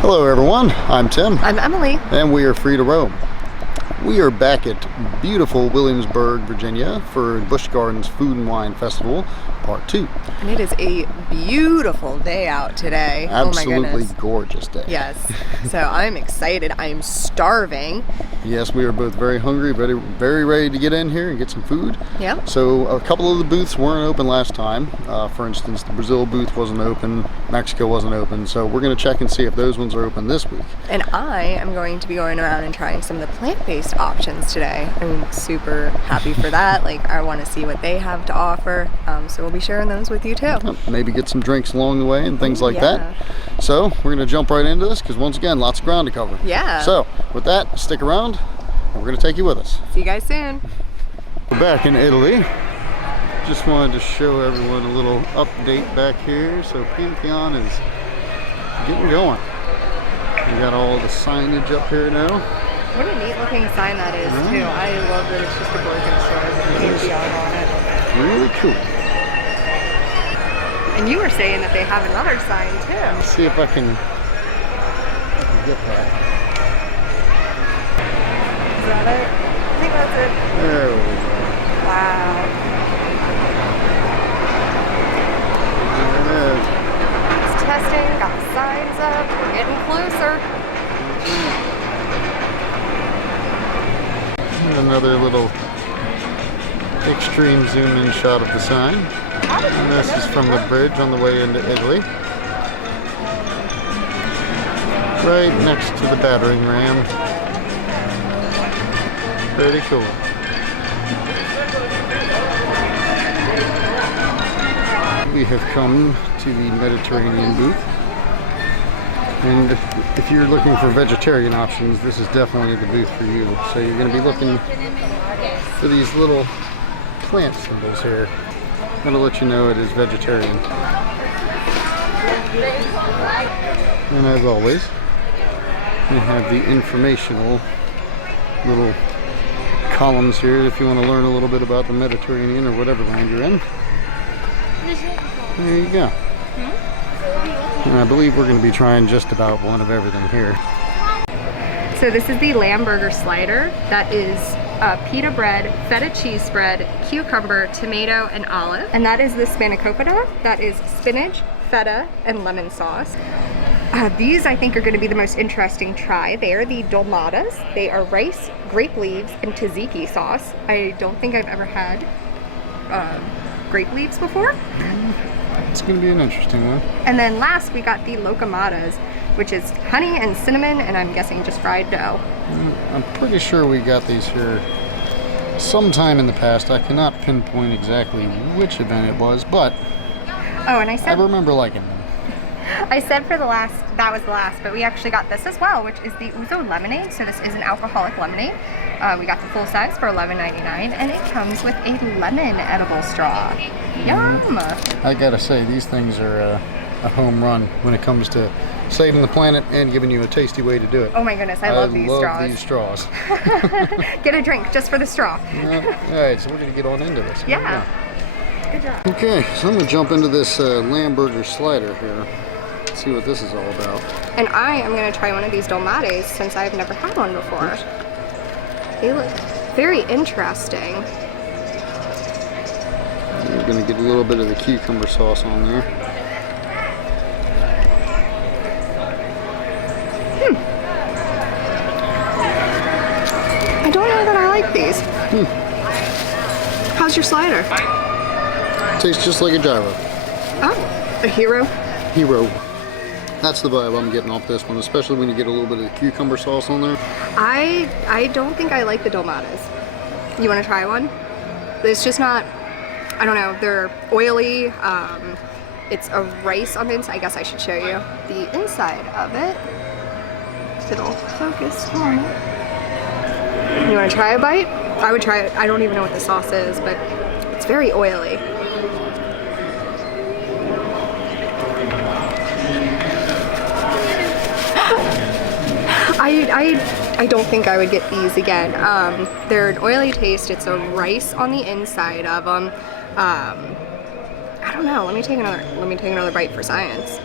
Hello everyone, I'm Tim. I'm Emily. And we are free to roam. We are back at beautiful Williamsburg, Virginia for Busch Gardens Food and Wine Festival, Part 2. And it is a beautiful day out today. Absolutely oh my goodness. Gorgeous day. Yes. So I'm excited. I'm starving. Yes, we are both very hungry, very ready to get in here and get some food. Yeah. So a couple of the booths weren't open last time. For instance, the Brazil booth wasn't open, Mexico wasn't open. So we're going to check and see if those ones are open this week. And I am going to be going around and trying some of the plant-based options today. I'm super happy for that. Like, I want to see what they have to offer. So we'll be sharing those with you too. Maybe get some drinks along the way and things like that. So we're going to jump right into this because once again, lots of ground to cover. Yeah. So with that, stick around and we're going to take you with us. See you guys soon. We're back in Italy. Just wanted to show everyone a little update back here. So Pavilion is getting going. We got all the signage up here now. What a neat looking sign that is too. I love that it's just a broken star with Pavilion on it. Really cool. And you were saying that they have another sign too. Let's see if I can get that. Is that it? I think that's it. There we go. Wow. There it is. It's testing, got the signs up, we're getting closer. And another little extreme zoom in shot of the sign. And this is from the bridge on the way into Italy. Right next to the battering ram. Pretty cool. We have come to the Mediterranean booth. And if you're looking for vegetarian options, this is definitely the booth for you. So you're going to be looking for these little plant symbols here. I'm going to let you know it is vegetarian. And as always, we have the informational little columns here if you want to learn a little bit about the Mediterranean or whatever land you're in. There you go. And I believe we're going to be trying just about one of everything here. So this is the lamb burger slider. That is pita bread, feta cheese spread, cucumber, tomato, and olive. And that is the Spanakopita. That is spinach, feta, and lemon sauce. These I think are going to be the most interesting try. They are the dolmadas. They are rice, grape leaves, and tzatziki sauce. I don't think I've ever had grape leaves before. It's going to be an interesting one. And then last we got the locamadas, which is honey and cinnamon, and I'm guessing just fried dough. I'm pretty sure we got these here sometime in the past. I cannot pinpoint exactly which event it was, but oh, and I remember liking them. I said for the last, that was the last, but we actually got this as well, which is the Uzo Lemonade. So this is an alcoholic lemonade. We got the full size for $11.99, and it comes with a lemon edible straw. Yum! I gotta say, these things are a home run when it comes to saving the planet and giving you a tasty way to do it. Oh my goodness, I love these straws. Get a drink just for the straw. Alright, so we're gonna get on into this. Yeah. Good job. Okay, so I'm gonna jump into this lamb burger slider here. See what this is all about. And I am gonna try one of these dolmades since I've never had one before. Oops. They look very interesting. We're gonna get a little bit of the cucumber sauce on there. I don't know that I like these. How's your slider? Tastes just like a gyro. Oh, a hero? Hero. That's the vibe I'm getting off this one, especially when you get a little bit of the cucumber sauce on there. I don't think I like the dolmadas. You want to try one? It's just not, I don't know, they're oily. It's a rice on the inside. I guess I should show you the inside of it. If it'll focus on it. You want to try a bite? I would try it. I don't even know what the sauce is, but it's very oily. I don't think I would get these again. They're an oily taste. It's a rice on the inside of them. I don't know. Let me take another bite for science.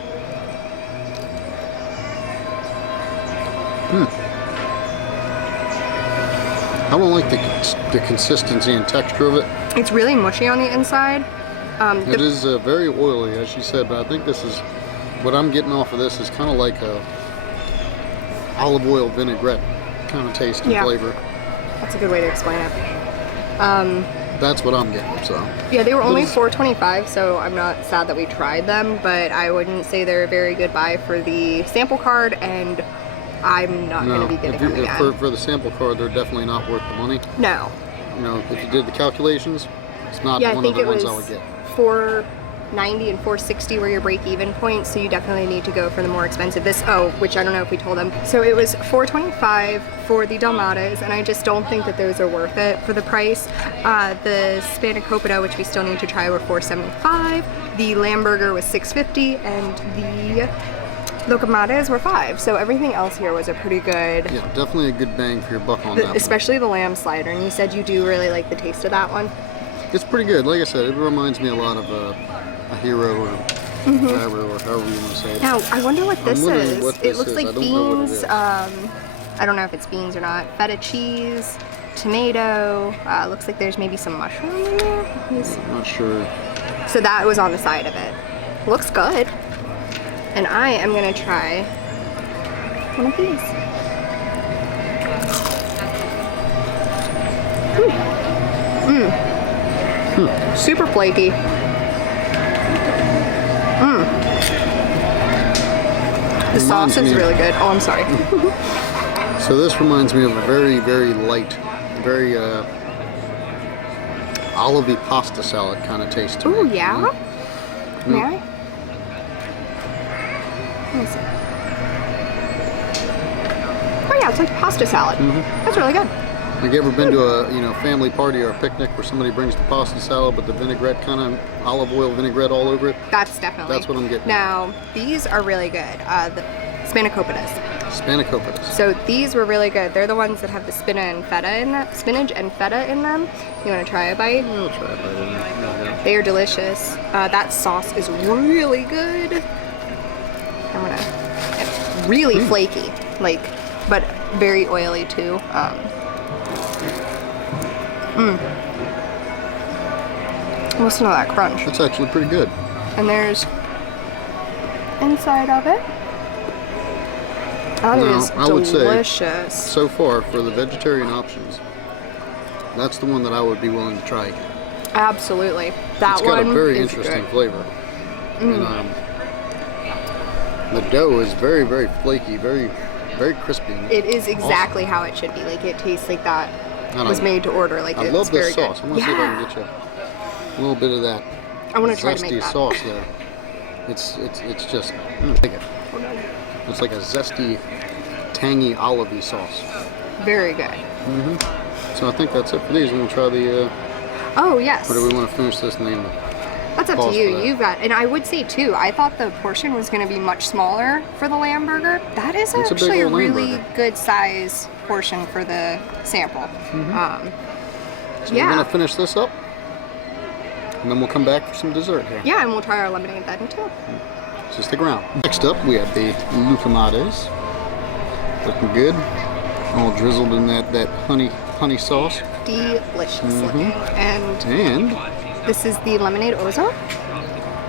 I don't like the consistency and texture of it. It's really mushy on the inside. It is very oily, as she said, but I think this is, what I'm getting off of this is kind of like a olive oil vinaigrette kind of taste and flavor. That's a good way to explain it. That's what I'm getting, so. Yeah, they were only $4.25, so I'm not sad that we tried them, but I wouldn't say they're a very good buy for the sample card, and I'm not going to be getting them again. For the sample card, they're definitely not worth the money. No. You know, if you did the calculations, it's not one of the ones I would get. $4.90 and $4.60 were your break-even points, so you definitely need to go for the more expensive. Which I don't know if we told them. So it was $4.25 for the Dalmatas, and I just don't think that those are worth it for the price. The Spanakopita, which we still need to try, were $4.75. The lamb burger was $6.50, and the Locamadas were $5. So everything else here was a pretty good. Yeah, definitely a good bang for your buck on that one. Especially the lamb slider, and you said you do really like the taste of that one. It's pretty good. Like I said, it reminds me a lot of a hero or whatever, or however you want to say it. Now, I wonder what this is. It looks like beans. I don't know if it's beans or not. Feta cheese, tomato. Looks like there's maybe some mushroom in there. I'm not sure. So that was on the side of it. Looks good. And I am going to try one of these. Super flaky. The sauce is really good. Oh, I'm sorry. So this reminds me of a very, very light, very olivey pasta salad kind of taste to me. Oh, yeah? May I? Let me see. Oh yeah, it's like pasta salad. That's really good. Have you ever been to a family party or a picnic where somebody brings the pasta salad with the vinaigrette, kind of olive oil vinaigrette all over it? That's definitely. That's what I'm getting. Now, these are really good. The Spanakopitas. Spanakopitas. So these were really good. They're the ones that have the spinach and feta in them. You want to try a bite? I'll try a bite in there. They are delicious. That sauce is really good. It's really flaky, but very oily too. Listen to that crunch. That's actually pretty good. And there's inside of it. That is I would delicious. Say, so far, for the vegetarian options, that's the one that I would be willing to try. Absolutely. That one is It's got a very interesting good. flavor. And the dough is very, very flaky, very, very crispy. It is exactly how it should be. Like, it tastes like that was made to order. Like, I love this sauce. I'm gonna see if I can get you a little bit of that. I want to try to make zesty that. sauce there. It's just take it. It's like a zesty, tangy, olivey sauce. Very good. So I think that's it for these. We're gonna try the. Oh yes. Or do we want to finish this name? That's up to you. You've got, and I would say too, I thought the portion was going to be much smaller for the lamb burger. That is actually a really good size portion for the sample. So we're going to finish this up, and then we'll come back for some dessert here. Yeah, and we'll try our lemonade then too. So stick around. Next up, we have the Locamadas. Looking good. All drizzled in that honey sauce. Delicious looking. And this is the lemonade Uzo.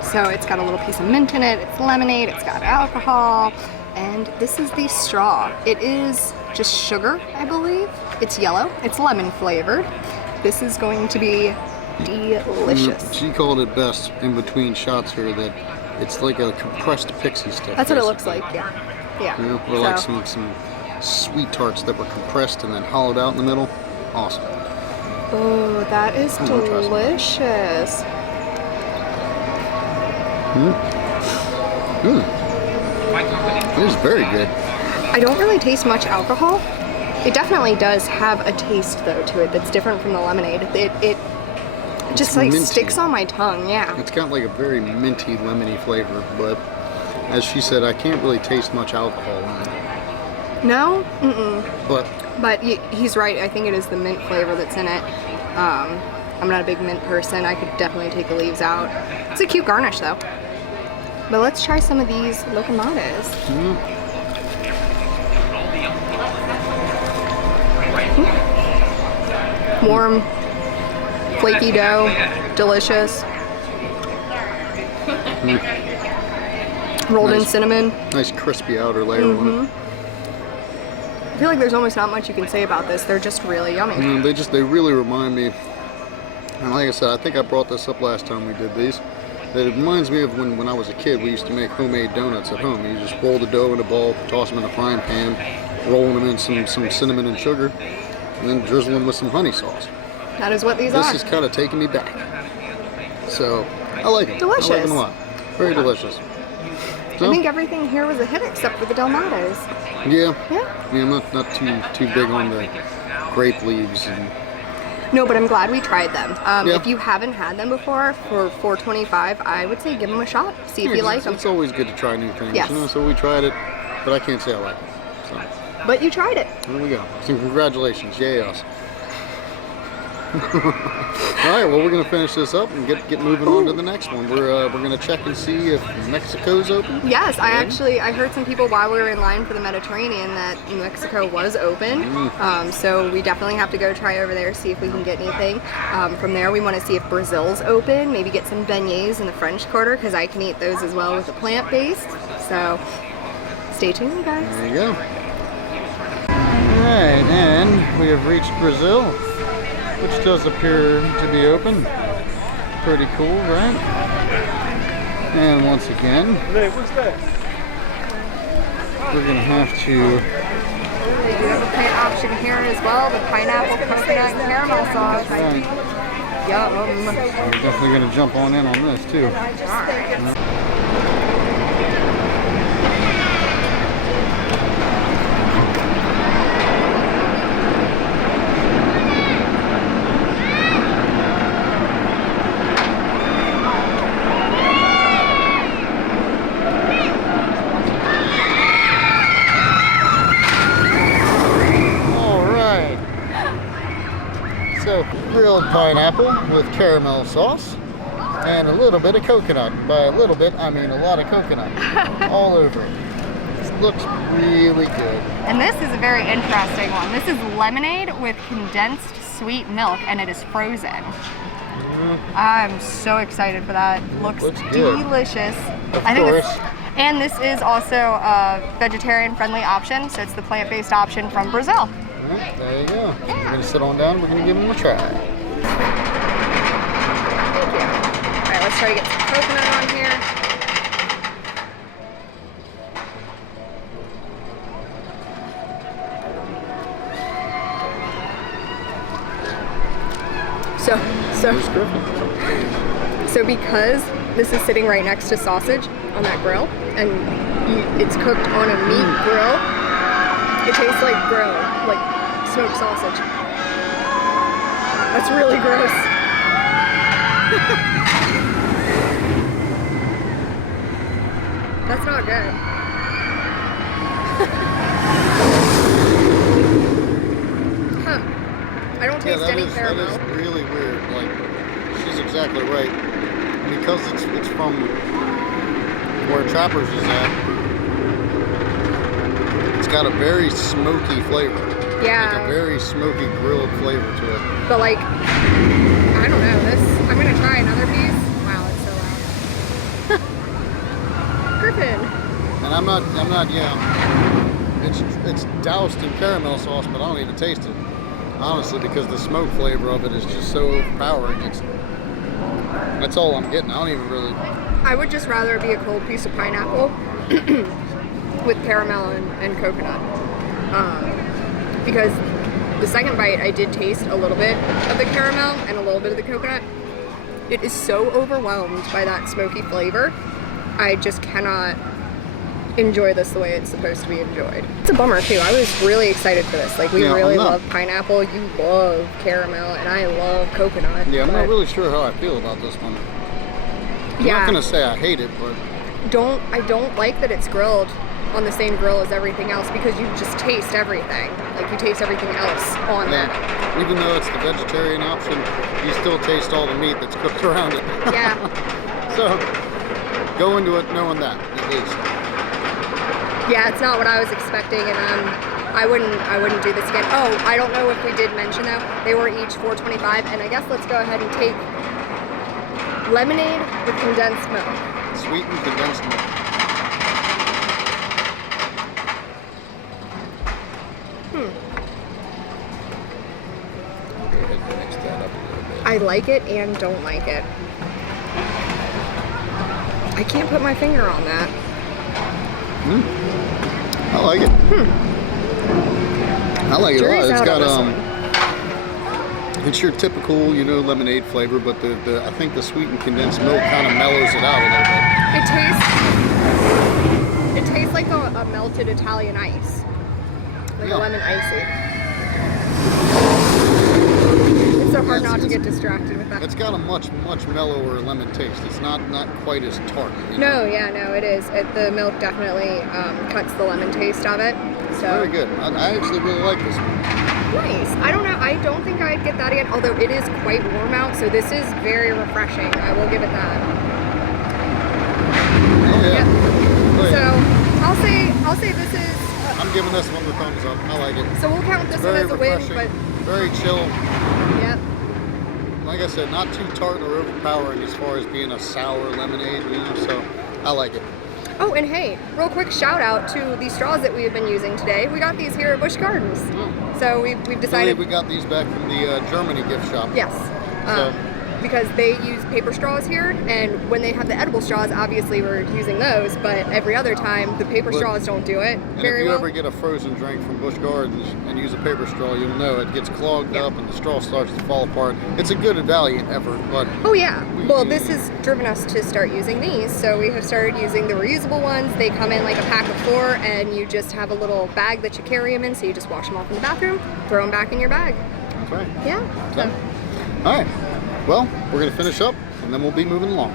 So it's got a little piece of mint in it. It's lemonade. It's got alcohol. And this is the straw. It is just sugar, I believe. It's yellow. It's lemon flavored. This is going to be delicious. She called it best in between shots here that it's like a compressed pixie stick. That's what it looks like, yeah. Yeah. You know, or like some sweet tarts that were compressed and then hollowed out in the middle. Awesome. Oh, that is delicious. It is very good. I don't really taste much alcohol. It definitely does have a taste though to it that's different from the lemonade. It just like minty. sticks on my tongue, yeah. It's got like a very minty, lemony flavor, but as she said, I can't really taste much alcohol in it. No? But he's right. I think it is the mint flavor that's in it. I'm not a big mint person. I could definitely take the leaves out. It's a cute garnish though. But let's try some of these Locamadas. Warm, flaky dough, delicious. Rolled in cinnamon. Nice crispy outer layer on it. I feel like there's almost not much you can say about this. They're just really yummy. They really remind me, and like I said, I think I brought this up last time we did these, that it reminds me of when I was a kid, we used to make homemade donuts at home. You just roll the dough in a ball, toss them in a frying pan, rolling them in some cinnamon and sugar, and then drizzle them with some honey sauce. That is what these are. This is kind of taking me back. So, I like them. Delicious. I like them a lot. Very delicious. So, I think everything here was a hit except for the Delmatos. Yeah, I'm not too big on the grape leaves. No, but I'm glad we tried them. Yeah. If you haven't had them before for $4.25, I would say give them a shot. See if you like them. It's always good to try new things. Yes. So we tried it, but I can't say I like it. So. But you tried it. There we go. So congratulations, yay us. All right, well we're gonna finish this up and get moving on to the next one. We're gonna check and see if Mexico's open. Yes, I heard some people while we were in line for the Mediterranean that Mexico was open. So we definitely have to go try over there, see if we can get anything. From there, we want to see if Brazil's open. Maybe get some beignets in the French Quarter because I can eat those as well with a plant-based. So stay tuned, guys. There you go. All right, and we have reached Brazil, which does appear to be open. Pretty cool, right? And once again, we're gonna have to. They do have a plant option here as well, the pineapple, coconut, and caramel sauce. Right. Yum. We're definitely gonna jump on in on this too. So, grilled pineapple with caramel sauce and a little bit of coconut. By a little bit, I mean a lot of coconut all over it. This looks really good. And this is a very interesting one. This is lemonade with condensed sweet milk, and it is frozen. I'm so excited for that. Looks good. Delicious. Of course. And this is also a vegetarian-friendly option, so it's the plant-based option from Brazil. Alright, there you go. We're going to sit on down. We're going to give them a try. Thank you. Alright, let's try to get some coconut on here. So because this is sitting right next to sausage on that grill, and it's cooked on a meat grill, it tastes like grill, like smoked sausage. That's really gross. That's not good. I don't taste any caramel. That is really weird. Like, she's exactly right. Because it's from where Trappers is at, it's got a very smoky flavor. Yeah. Like a very smoky grilled flavor to it. But like, I don't know, I'm gonna try another piece. Wow, it's so loud. Griffin. And I'm not, it's doused in caramel sauce, but I don't even taste it. Honestly, because the smoke flavor of it is just so overpowering. That's all I'm getting. I don't even really. I would just rather it be a cold piece of pineapple with caramel and coconut. Because the second bite, I did taste a little bit of the caramel and a little bit of the coconut. It is so overwhelmed by that smoky flavor. I just cannot enjoy this the way it's supposed to be enjoyed. It's a bummer too. I was really excited for this. Like, we really love pineapple, you love caramel, and I love coconut. Yeah, I'm not really sure how I feel about this one. I'm not gonna say I hate it, but I don't like that it's grilled on the same grill as everything else, because you just taste everything. Like, you taste everything else on that. Even though it's the vegetarian option, you still taste all the meat that's cooked around it. Yeah. So go into it knowing that, at least. Yeah, it's not what I was expecting, and I wouldn't do this again. Oh, I don't know if we did mention though, they were each $4.25, and I guess let's go ahead and take lemonade with condensed milk. Sweetened condensed milk. Go ahead and mix that up a little bit. I like it and don't like it. I can't put my finger on that. I like it. I like it a lot. It's got it's your typical, you know, lemonade flavor, but the I think the sweetened condensed milk kind of mellows it out a little bit. It tastes like a melted Italian ice, like a lemon icy. It's so hard not to get distracted with that. It's got a much mellower lemon taste. It's not quite as tart. You know? No, it is. The milk definitely cuts the lemon taste of it. So very good. I actually really like this one. Nice. I don't know. I don't think I'd get that again. Although it is quite warm out, so this is very refreshing. I will give it that. Oh yeah. Yep. Oh, yeah. So I'll say this is. I'm giving this one the thumbs up. I like it. So we'll count this one as a win, but very chill. Yep. Like I said, not too tart or overpowering as far as being a sour lemonade, you know. So I like it. Oh, and hey, real quick shout out to the straws that we have been using today. We got these here at Busch Gardens. So we've decided. We got these back from the Germany gift shop. Yes. Because they use paper straws here, and when they have the edible straws, obviously we're using those, but every other time the paper straws don't do it very well. If you ever get a frozen drink from Busch Gardens and use a paper straw, you'll know it gets clogged up and the straw starts to fall apart. It's a good and valiant effort, but... Oh yeah. Well, this has driven us to start using these, so we have started using the reusable ones. They come in like a pack of 4, and you just have a little bag that you carry them in, so you just wash them off in the bathroom, throw them back in your bag. Okay. Yeah. So. All right. Well, we're going to finish up, and then we'll be moving along.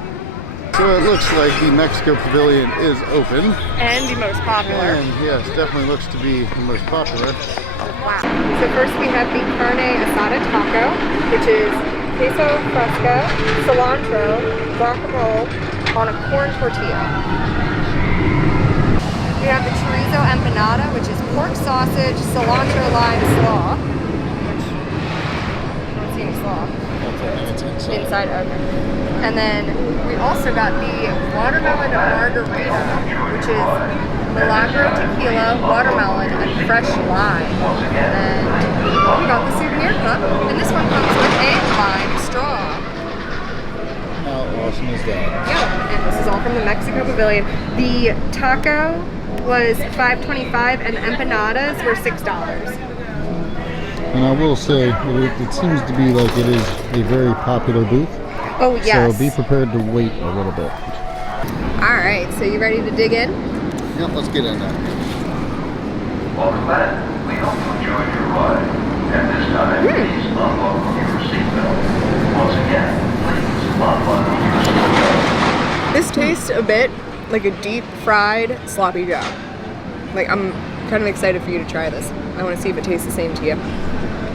So it looks like the Mexico Pavilion is open. And the most popular. And yes, definitely looks to be the most popular. Wow. So first we have the carne asada taco, which is queso fresco, cilantro, guacamole on a corn tortilla. We have the chorizo empanada, which is pork sausage, cilantro lime slaw. Which, I don't see any slaw. It's inside of it. And then we also got the watermelon margarita, which is milagro tequila, watermelon, and fresh lime. And then we got the souvenir cup, and this one comes with a lime straw. How awesome is that? Yeah, and this is all from the Mexico Pavilion. The taco was $5.25 and the empanadas were $6. And I will say, it seems to be like it is a very popular booth. Oh, yes. So be prepared to wait a little bit. All right, so you ready to dig in? Yep, let's get in there. Welcome back. We hope you enjoyed your ride. At this time, please unbuckle your seatbelt. Once again, please unbuckle your seatbelt. This tastes a bit like a deep fried sloppy joe. Like, I'm kind of excited for you to try this. I want to see if it tastes the same to you.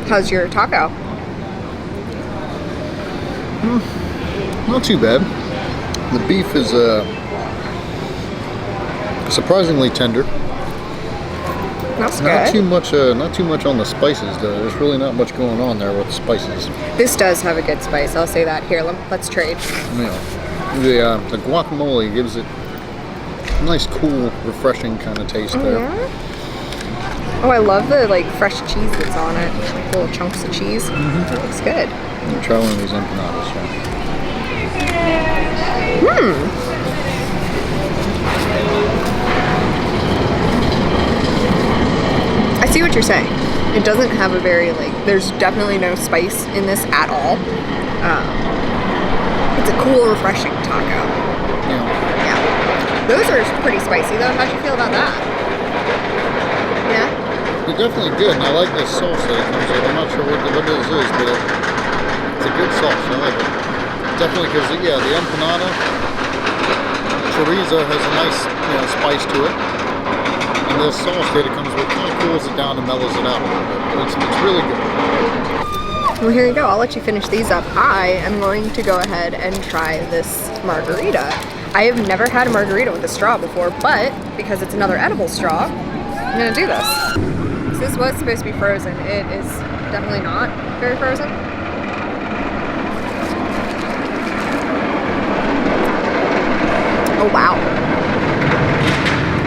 How's your taco? Not too bad. The beef is surprisingly tender. That's Not good. not too much on the spices though. There's really not much going on there with spices. This does have a good spice. I'll say that. Here, let's trade. Yeah. The guacamole gives it a nice, cool, refreshing kind of taste there. Yeah. Oh, I love the like fresh cheese that's on it. Like little chunks of cheese. That looks good. I'm try one of these empanadas. I see what you're saying. It doesn't have a very there's definitely no spice in this at all. It's a cool, refreshing taco. Yeah. Those are pretty spicy though. How'd you feel about that? Yeah? They're definitely good, and I like this sauce that it comes with. I'm not sure what this is, but it's a good sauce. I like it. Definitely, because the empanada chorizo has a nice spice to it, and this sauce that it comes with kind of cools it down and mellows it out a little bit. It's really good. Well, here you go. I'll let you finish these up. I am going to go ahead and try this margarita. I have never had a margarita with a straw before, but because it's another edible straw, I'm gonna do this. So this was supposed to be frozen. It is definitely not very frozen. Oh wow.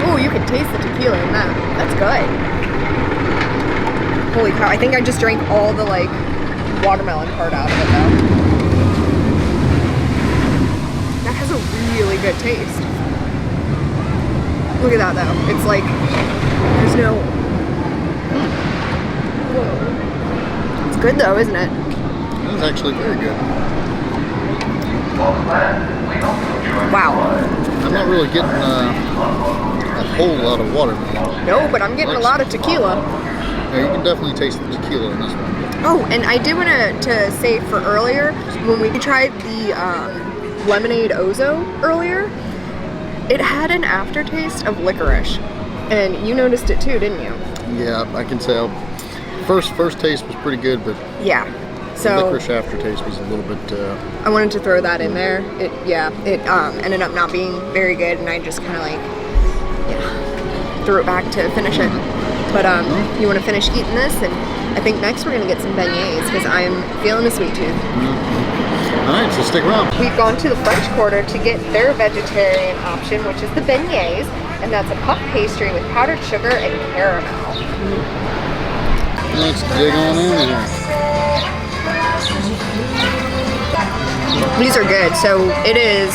Oh, you can taste the tequila in that. That's good. Holy cow, I think I just drank all the like watermelon part out of it though. That has a really good taste. Look at that though. It's like, there's no... Whoa. It's good though, isn't it? That was actually very good. Wow. I'm not really getting a whole lot of watermelon. No, but I'm getting a lot of tequila. Yeah, you can definitely taste the tequila in this one. Oh, and I did want to say for earlier, when we tried the lemonade Uzo earlier, it had an aftertaste of licorice. And you noticed it too, didn't you? Yeah, I can tell. First taste was pretty good, but Yeah. the So licorice aftertaste was a little bit... I wanted to throw that in there. It ended up not being very good, and I just kind of like threw it back to finish it. But you want to finish eating this, and I think next we're gonna get some beignets because I am feeling a sweet tooth. All right, so stick around. We've gone to the French Quarter to get their vegetarian option, which is the beignets, and that's a puff pastry with powdered sugar and caramel. Let's dig on in here. These are good. So it is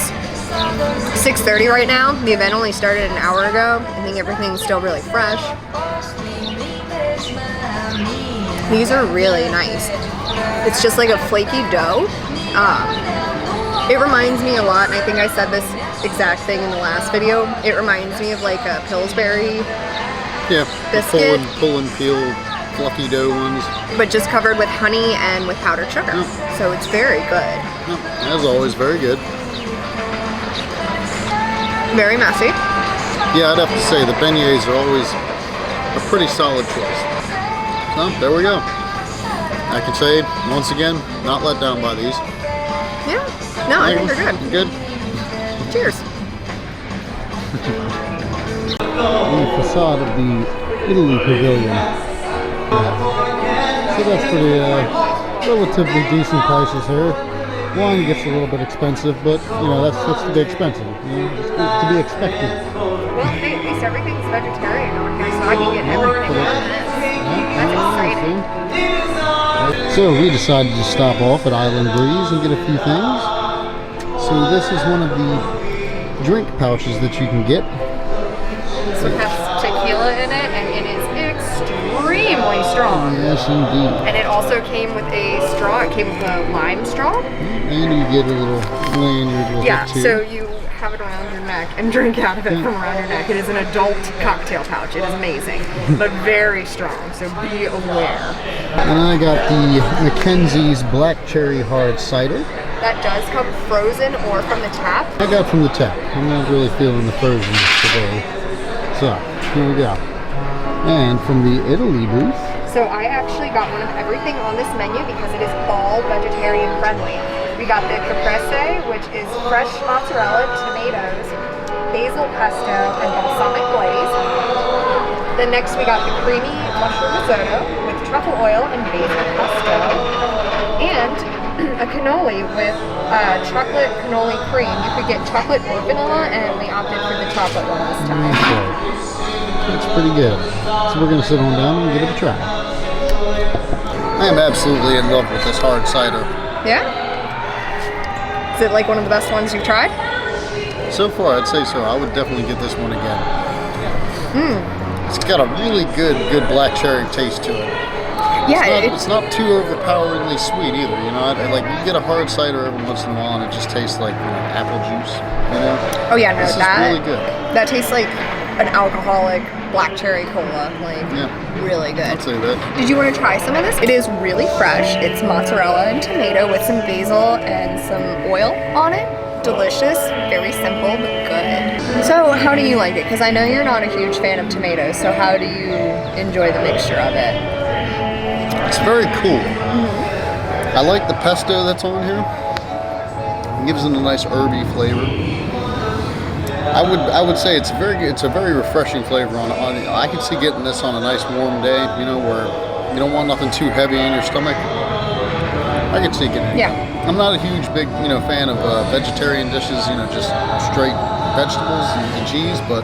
6:30 right now. The event only started an hour ago. I think everything's still really fresh. These are really nice. It's just like a flaky dough. It reminds me a lot, and I think I said this exact thing in the last video. It reminds me of like a Pillsbury Yeah, biscuit, pull and peel, fluffy dough ones. but just covered with honey and with powdered sugar. So it's very good. As always, very good. Very messy. Yeah, I'd have to say the beignets are always a pretty solid choice. So, there we go. I can say, once again, not let down by these. Yeah. No, I think they're good. Good. Cheers. The facade of the Italy Pavilion. So that's pretty relatively decent prices here. Wine gets a little bit expensive, but you know that's to be expensive. You know, it's to be expected. Well, hey, at least everything's vegetarian over here, so I can get everything out of this. That's exciting. So we decided to stop off at Island Breeze and get a few things. So this is one of the drink pouches that you can get. This one has tequila in it, and it is extremely strong. Yes, indeed. And it also came with a straw. It came with a lime straw. And you get a little lanyard with Yeah, it too. so you have it around your neck and drink out of it from around your neck. It is an adult cocktail pouch. It is amazing, but very strong, so be aware. And I got the Mackenzie's Black Cherry Hard Cider. That does come frozen or from the tap. I got from the tap. I'm not really feeling the frozen today. So, here we go. And from the Italy booth. So I actually got one of everything on this menu because it is all vegetarian friendly. We got the Caprese, which is fresh mozzarella, tomatoes, basil pesto, and balsamic glaze. Then next we got the creamy mushroom risotto with truffle oil and basil pesto. And a cannoli with chocolate cannoli cream. You could get chocolate or vanilla, and we opted for the chocolate one this time. Okay. That's pretty good. So we're going to sit on down and give it a try. I am absolutely in love with this hard cider. Yeah? Is it like one of the best ones you've tried? So far, I'd say so. I would definitely get this one again. It's got a really good black cherry taste to it. Yeah, It's not too overpoweringly sweet either, you know. Like you get a hard cider every once in a while, and it just tastes like apple juice. You know. Oh yeah, no, This is that really good. That tastes like an alcoholic black cherry cola, like really good. I'd say that. Did you want to try some of this? It is really fresh. It's mozzarella and tomato with some basil and some oil on it. Delicious, very simple but good. So how do you like it? Because I know you're not a huge fan of tomatoes, so how do you enjoy the mixture of it? It's very cool. I like the pesto that's on here. It gives it a nice herby flavor. I would say it's a very refreshing flavor on I could see getting this on a nice warm day, you know, where you don't want nothing too heavy in your stomach. I could see getting it. Yeah. I'm not a huge big, you know, fan of vegetarian dishes, you know, just straight vegetables and cheese, but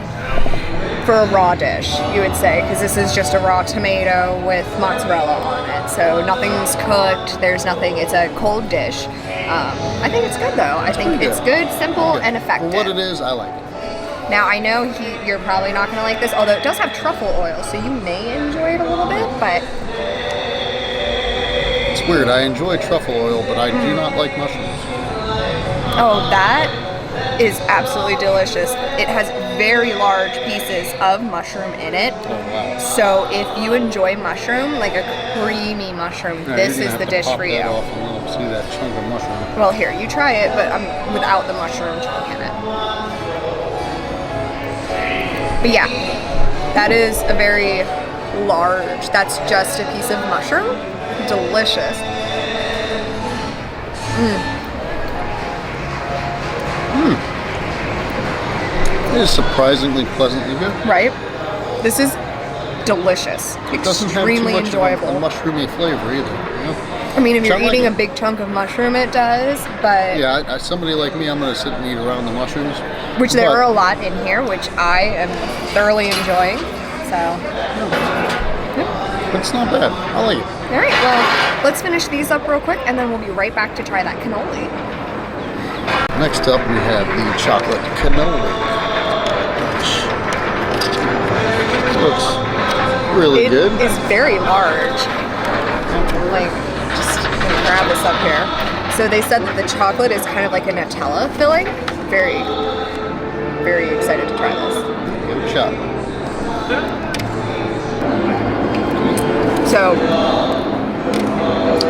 For a raw dish, you would say, because this is just a raw tomato with mozzarella on it. So nothing's cooked, there's nothing, it's a cold dish. I think it's good though. I think it's good, simple, and effective. For what it is, I like it. Now I know you're probably not gonna like this, although it does have truffle oil, so you may enjoy it a little bit, but It's weird, I enjoy truffle oil, but I do not like mushrooms. oh, that is absolutely delicious. It has very large pieces of mushroom in it. Oh, wow. So if you enjoy mushroom, like a creamy mushroom, Yeah, this you're is gonna the have to dish pop for that you. off and let 'em see that chunk of mushroom. Well, here, you try it, but without the mushroom chunk in it. But yeah, that is a very large, that's just a piece of mushroom. Delicious. It is surprisingly pleasantly good. Right? This is delicious. It doesn't have too Extremely much enjoyable. of a mushroomy flavor either. You know? I mean, if you're Which I like eating it. a big chunk of mushroom, it does, but Yeah, somebody like me, I'm going to sit and eat around the mushrooms. which there But- are a lot in here, which I am thoroughly enjoying. So, But it's not bad. I like it. all right, well, let's finish these up real quick, and then we'll be right back to try that cannoli. Next up, we have the chocolate cannoli. Looks really good. It is very large. Like, just gonna grab this up here. So they said that the chocolate is kind of like a Nutella filling. Very, very excited to try this. Give it a shot. So,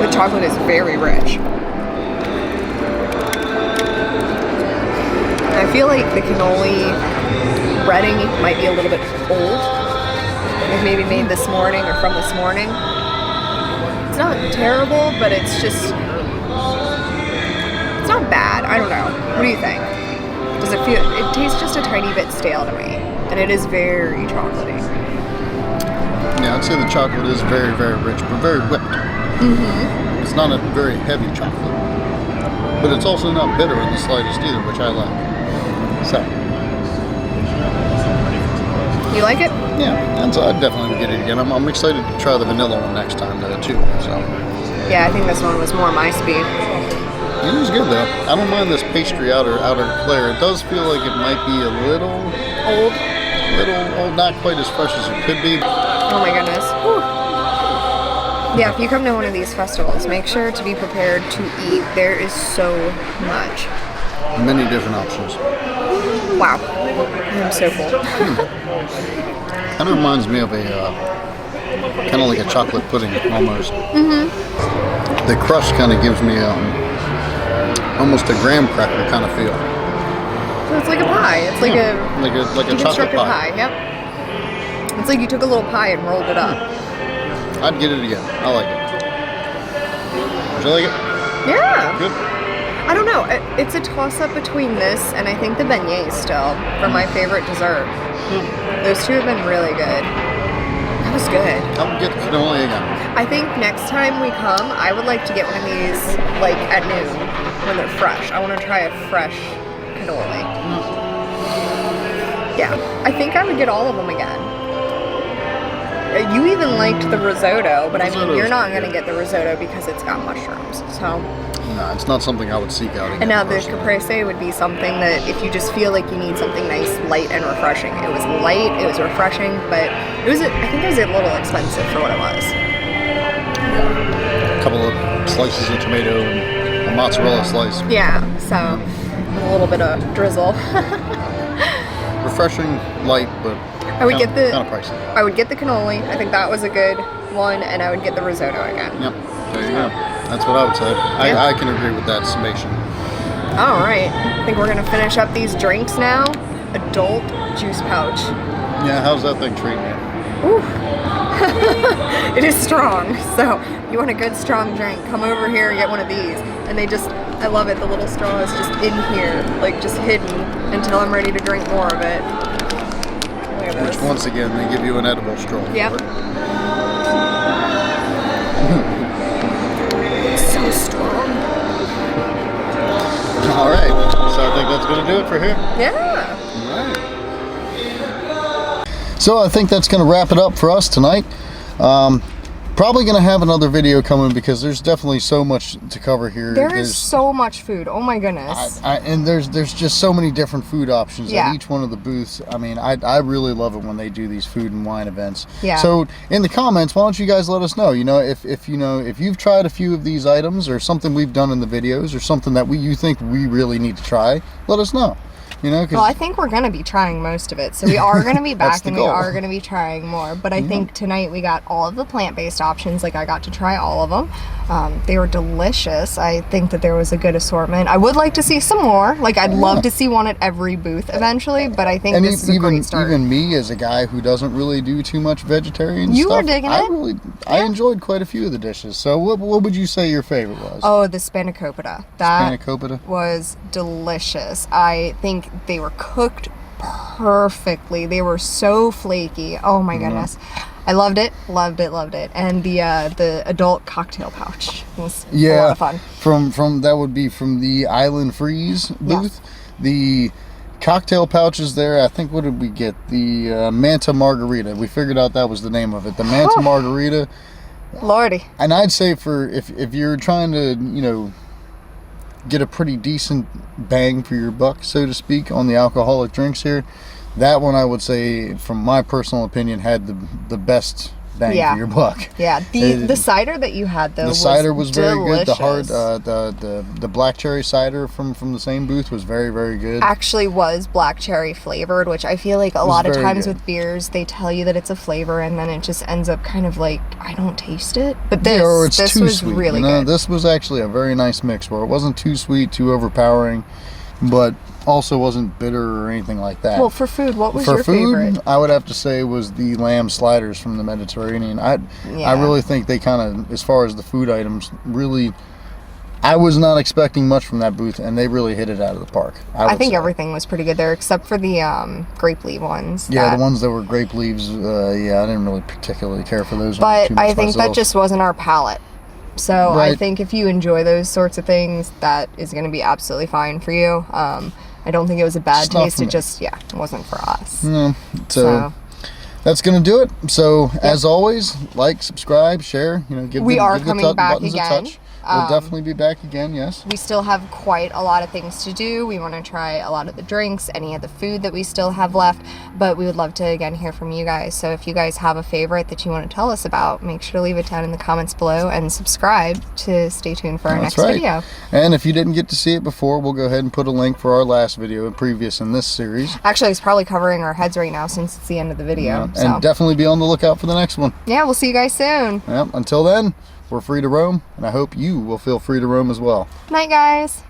the chocolate is very rich. I feel like the cannoli breading might be a little bit old. Like maybe made this morning or from this morning. It's not terrible, but it's just, it's not bad. I don't know. What do you think? Does it feel, it tastes just a tiny bit stale to me. And it is very chocolatey. Yeah, I'd say the chocolate is very, very rich, but very whipped. It's not a very heavy chocolate. But it's also not bitter in the slightest either, which I like. So, You like it? yeah, and so I'd definitely get it again. I'm excited to try the vanilla one next time though, too. So, Yeah, I think this one was more my speed. it was good though. I don't mind this pastry outer layer. It does feel like it might be a little old, not quite as fresh as it could be. Oh my goodness. Whew. Yeah, if you come to one of these festivals, make sure to be prepared to eat. There is so much. Many different options. Wow. I'm so full. Kind of reminds me of a, kind of like a chocolate pudding almost. The crust kind of gives me almost a graham cracker kind of feel. So it's like a pie. It's like a like a chocolate deconstructed pie. Yep. It's like you took a little pie and rolled it up. I'd get it again. I like it. Would you like it? Yeah. Good. I don't know. It's a toss-up between this and I think the beignets still for my favorite dessert. Those two have been really good. That was good. I would get the cannoli again. I think next time we come, I would like to get one of these like at noon when they're fresh. I want to try a fresh cannoli. Yeah, I think I would get all of them again. You even liked the risotto, but I mean, Risotto's you're not pretty going to get the risotto because it's got mushrooms. So, No, it's not something I would seek out again. and now the personally. caprese would be something that if you just feel like you need something nice, light, and refreshing. It was light, it was refreshing, but it was. I think it was a little expensive for what it was. A couple of slices of tomato and a mozzarella slice. Yeah, so a little bit of drizzle. Refreshing, light, but I would get the kind of pricey. I would get the cannoli. I think that was a good one, and I would get the risotto again. Yep, there you go. That's what I would say. Yeah. I can agree with that summation. All right, I think we're gonna finish up these drinks now. Adult juice pouch. Yeah, how's that thing treating you? Ooh. It is strong, so you want a good strong drink, come over here and get one of these. And they just, I love it, the little straw is just in here, like just hidden until I'm ready to drink more of it. Look at this. Which once again, they give you an edible straw. Yep. It's so strong. All right, so I think that's going to do it for here. Yeah. So I think that's going to wrap it up for us tonight. Probably going to have another video coming because there's definitely so much to cover here. There's so much food. Oh my goodness. And there's just so many different food options Yeah. at each one of the booths. I mean, I really love it when they do these food and wine events. Yeah. So in the comments, why don't you guys let us know? You know, if you've tried a few of these items or something we've done in the videos or something that you think we really need to try, let us know. You know, well, I think we're going to be trying most of it. So we are going to be back and we goal. are going to be trying more. But I think tonight we got all of the plant-based options. Like I got to try all of them. They were delicious. I think that there was a good assortment. I would like to see some more. Like I'd love to see one at every booth eventually. But I think this is a great start. Even me as a guy who doesn't really do too much vegetarian You stuff, were digging it? I enjoyed quite a few of the dishes. So what would you say your favorite was? Oh, the Spanakopita. That Spanakopita? was delicious. I think they were cooked perfectly. They were so flaky. Oh my goodness. I loved it, loved it, loved it. And the adult cocktail pouch was a lot of fun. From that would be from the Island Freeze booth. The cocktail pouches there, I think, what did we get? The Manta Margarita. We figured out that was the name of it. The Manta Margarita. Lordy. And I'd say for if you're trying to, you know, get a pretty decent bang for your buck, so to speak, on the alcoholic drinks here, that one I would say, from my personal opinion, had the best bang for your buck. Yeah, the cider that you had though, the cider was very good. The hard, delicious. the black cherry cider from the same booth was very, very good. Actually, was black cherry flavored, which I feel like a lot of times good. with beers they tell you that it's a flavor and then it just ends up kind of like I don't taste it. But this was sweet, really good. good. This was actually a very nice mix where it wasn't too sweet, too overpowering, but also wasn't bitter or anything like that. Well, for food, what was your your favorite? I would have to say was the lamb sliders from the Mediterranean. I really think they kind of, as far as the food items, really, I was not expecting much from that booth, and they really hit it out of the park. I think everything was pretty good there, except for the grape leaf ones. Yeah, the ones that were grape leaves, I didn't really particularly care for those ones too But much I think myself. that just wasn't our palate. So I think if you enjoy those sorts of things, that is going to be absolutely fine for you. I don't think it was a bad taste. It just, it wasn't for us. No. So that's going to do it. So as always, like, subscribe, share. You know, give we are give coming the back buttons again. a touch. We'll definitely be back again, yes. We still have quite a lot of things to do. We want to try a lot of the drinks, any of the food that we still have left, but we would love to, again, hear from you guys. So if you guys have a favorite that you want to tell us about, make sure to leave it down in the comments below and subscribe to stay tuned for our next video. And if you didn't get to see it before, we'll go ahead and put a link for our last video, previous in this series. Actually, it's probably covering our heads right now since it's the end of the video. Yeah. And definitely be on the lookout for the next one. Yeah, we'll see you guys soon. Until then, we're free to roam, and I hope you will feel free to roam as well. Night, guys.